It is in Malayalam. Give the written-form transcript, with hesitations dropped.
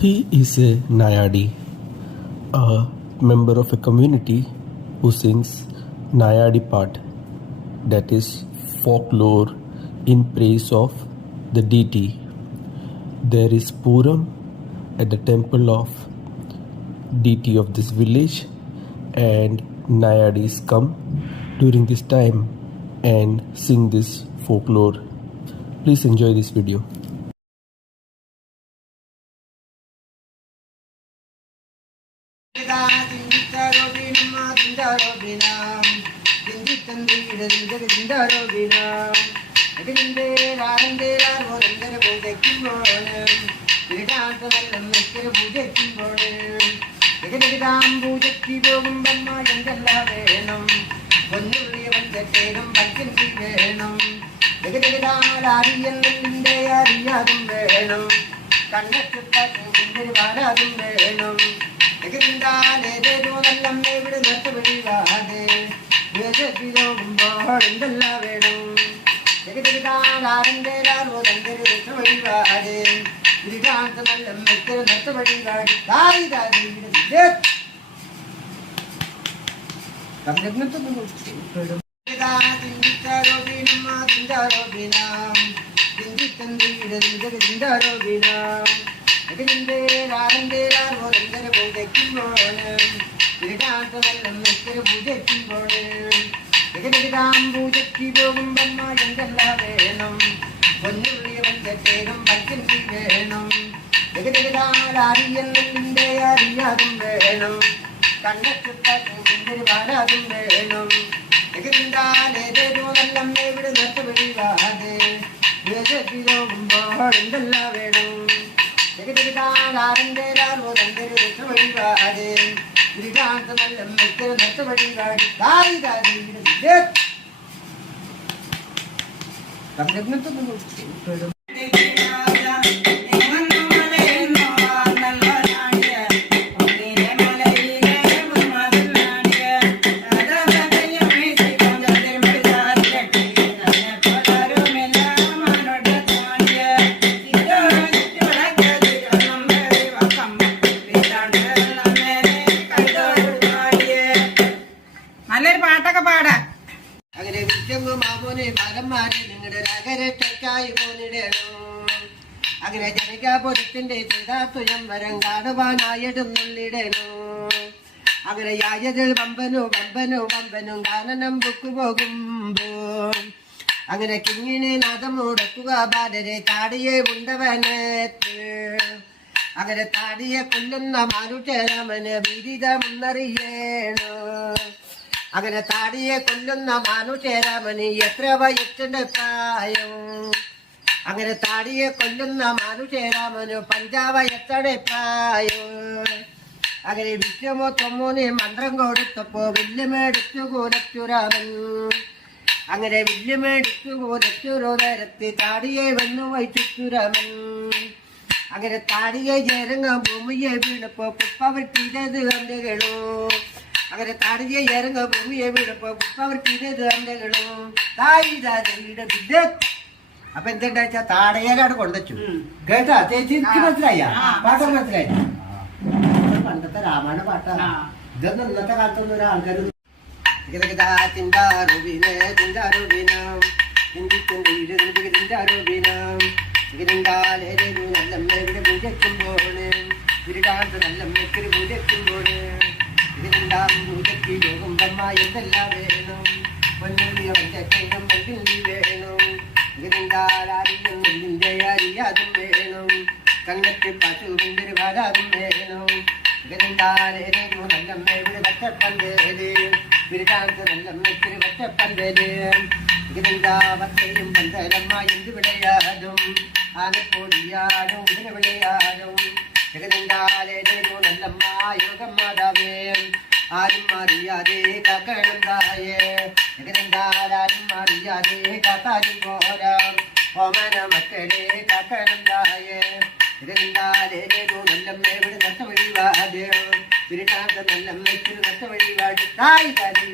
He is a Nayadi, a member of a community who sings Nayadi part, that is folklore in praise of the deity. There is Puram at the temple of deity of this village, and Nayadis come during this time and sing this folklore. Please enjoy this video. അങ്ങനെ യായതിൽ വമ്പനു വമ്പനു വമ്പനും ഗാനനം ബുക്കുപോകുമ്പോ അങ്ങനെ കിങ്ങിനെ നാദം മുടക്കുക ബാലരെ താടിയെ ഉണ്ടവനത്ത് അങ്ങനെ താടിയെ കൊല്ലുന്ന മാനുഷരാമന് ബിരുദമെന്നറിയേണു അങ്ങനെ താടിയെ കൊല്ലുന്ന മാനുഷരാമന് എത്ര വയസ്സിന്റെ പ്രായം അങ്ങനെ താടിയെ കൊല്ലുന്ന മാനുഷരാമന് പഞ്ചാവയത്തടെ പ്രായം അങ്ങനെ വിശ്വമോ തൊമ്മോനെ മന്ത്രം കൊടുത്തപ്പോ വില്ലുമേടിച്ചു കൂലച്ചുരാമൻ അങ്ങനെ വില്ലുമേടിച്ചു കൂലച്ചുരോദരത്തി താടിയെ വന്നു വൈച്ചുരാമൻ അങ്ങനെ താടിയെ ചേരങ്ങ ഭൂമിയെ വീണപ്പോ പുഷ്പവർത്തിയത് അന്തകളോ അങ്ങനെ താടിയെ ഇറങ്ങ ഭൂമിയെ വീണപ്പോ പുഷ്പവർത്തിയത് അന്തകളോ തായി താതയുടെ വിദ്യ അപ്പൊ എന്താ വെച്ചാ താടയേലാണ് കൊണ്ടുവച്ചു കേട്ടാ ചേച്ചി മനസ്സിലായ പാട്ട മനസ്സിലായി പണ്ടത്തെ രാമായണ പാട്ടാ ഇതൊന്നും ഇന്നത്തെ കാലത്തൊന്നും ഒരാൾക്കാർ നല്ലമ്മയുടെ പൂജയ്ക്കുമ്പോണ് ഗുരുകാന്ത നല്ലമ്മയ്ക്കൊരു പൂജയ്ക്കുമ്പോണ് ഇതിനെല്ലാം പൂജയ്ക്ക് യോഗം ബ്രഹ്മ എന്തെല്ലാം വേണം പൊന്നുള്ളിയ പഞ്ചക്കൈകം മന്ത്രി വേണം ഇതിനെന്താരിന്റെ അരിയാതും വേണം കണ്ണത്തിൽ പശുവിന്റെ ഒരു ഭാരാതും വേണം ഇതിനെന്താരേരോ നല്ലമ്മയുടെ പച്ചപ്പന്തേര് ഗുരുകാന്ത നല്ലമ്മയ്ക്കൊരു പച്ചപ്പന്തേര് ഇതിനെന്താവത്തെയും പന്തരമ്മ എന്ത് വിളയാടും ആനപ്പൊടിയാടും ഇതിന് വിളയാടും ഇതിനെന്താരേരോ നല്ലമ്മ യോഗം മാതാവേ ആരും അറിയാതെ കാക്കണം തായേ ഇതിനെന്താരും അറിയാതെ കാത്താരും പോരാം ഓമന മക്കളെ കാക്കണം തായേ ഇതിനെന്താരേരോ നല്ലമ്മ ഇവിടെ നഷ്ട വഴിപാട് ഗുരുകാന്ത നല്ലമ്മയ്ക്കൊരു നഷ്ട വഴിപാട് തായ് താരി